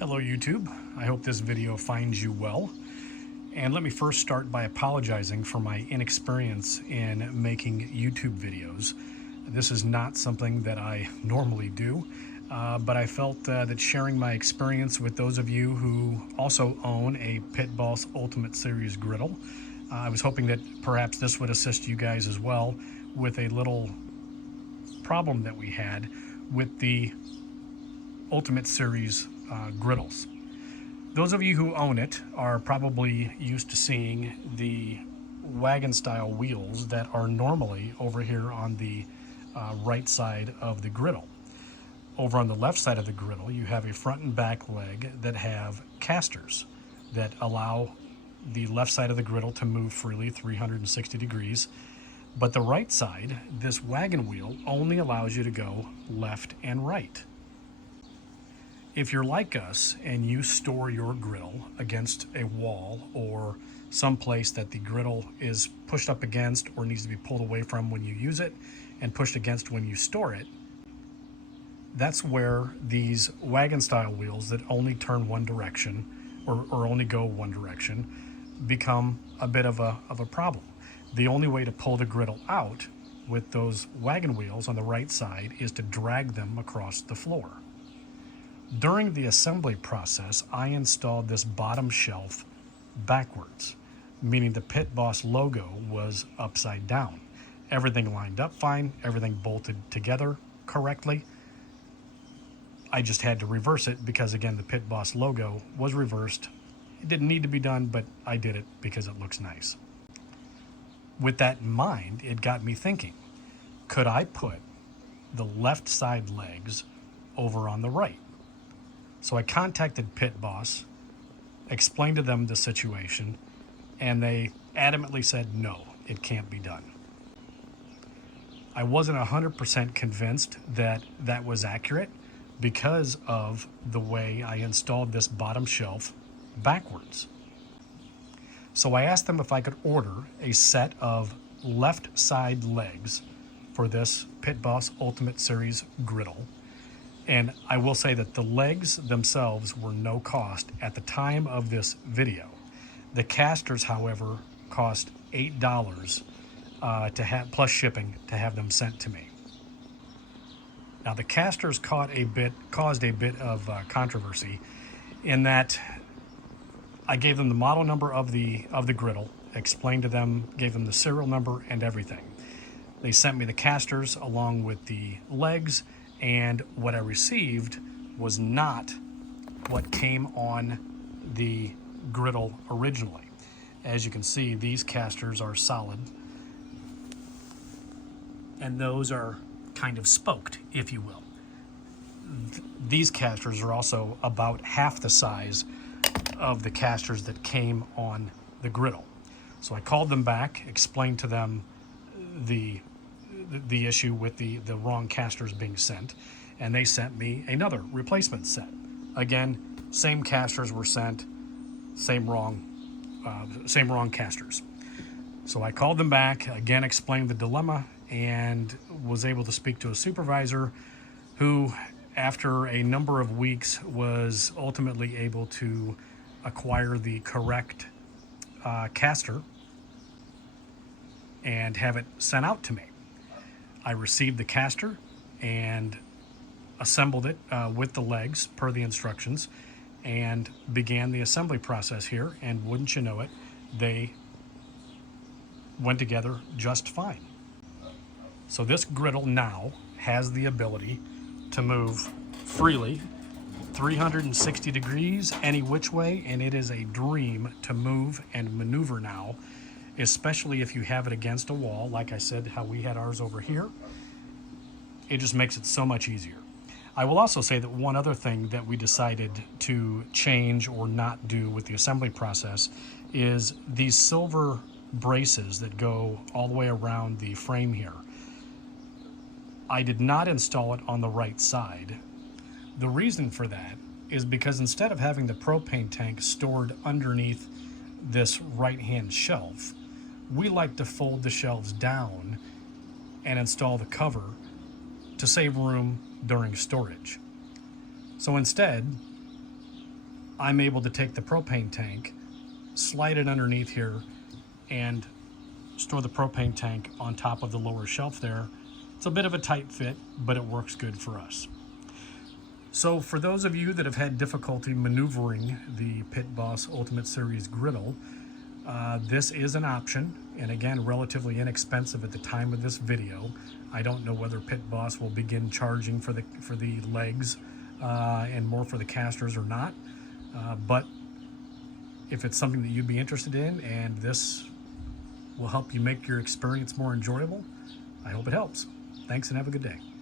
Hello YouTube, I hope this video finds you well. And let me first start by apologizing for my inexperience in making YouTube videos. This is not something that I normally do, but I felt that sharing my experience with those of you who also own a Pit Boss Ultimate Series griddle, I was hoping that perhaps this would assist you guys as well with a little problem that we had with the Ultimate Series griddles. Those of you who own it are probably used to seeing the wagon style wheels that are normally over here on the right side of the griddle. Over on the left side of the griddle you have a front and back leg that have casters that allow the left side of the griddle to move freely 360 degrees, but the right side, this wagon wheel, only allows you to go left and right. If you're like us and you store your griddle against a wall or some place that the griddle is pushed up against or needs to be pulled away from when you use it and pushed against when you store it, that's where these wagon style wheels that only turn one direction or only go one direction become a bit of a problem. The only way to pull the griddle out with those wagon wheels on the right side is to drag them across the floor. During the assembly process, I installed this bottom shelf backwards, meaning the Pit Boss logo was upside down. Everything lined up fine, everything bolted together correctly. I just had to reverse it because, again, the Pit Boss logo was reversed. It didn't need to be done, but I did it because it looks nice. With that in mind, it got me thinking, could I put the left side legs over on the right? So I contacted Pit Boss, explained to them the situation, and they adamantly said, no, it can't be done. I wasn't 100% convinced that that was accurate because of the way I installed this bottom shelf backwards. So I asked them if I could order a set of left side legs for this Pit Boss Ultimate Series griddle. And I will say that the legs themselves were no cost at the time of this video. The casters, however, cost $8 to have, plus shipping, to have them sent to me. Now the casters caused a bit of controversy in that I gave them the model number of the griddle, explained to them, gave them the serial number and everything. They sent me the casters along with the legs, and what I received was not what came on the griddle originally. As you can see, these casters are solid, and those are kind of spoked, if you will. These casters are also about half the size of the casters that came on the griddle. So I called them back, explained to them the issue with the wrong casters being sent, and they sent me another replacement set. Again, same casters were sent, same wrong casters. So I called them back, again explained the dilemma, and was able to speak to a supervisor who, after a number of weeks, was ultimately able to acquire the correct caster and have it sent out to me. I received the caster and assembled it with the legs per the instructions and began the assembly process here, and wouldn't you know it, they went together just fine. So this griddle now has the ability to move freely 360 degrees any which way, and it is a dream to move and maneuver now, especially if you have it against a wall, like I said, how we had ours over here. It just makes it so much easier. I will also say that one other thing that we decided to change or not do with the assembly process is these silver braces that go all the way around the frame here. I did not install it on the right side. The reason for that is because instead of having the propane tank stored underneath this right-hand shelf, we like to fold the shelves down and install the cover to save room during storage. So instead, I'm able to take the propane tank, slide it underneath here, and store the propane tank on top of the lower shelf there. It's a bit of a tight fit, but it works good for us. So for those of you that have had difficulty maneuvering the Pit Boss Ultimate Series griddle, this is an option, and again, relatively inexpensive at the time of this video. I don't know whether Pit Boss will begin charging for the legs and more for the casters or not, but if it's something that you'd be interested in and this will help you make your experience more enjoyable, I hope it helps. Thanks and have a good day.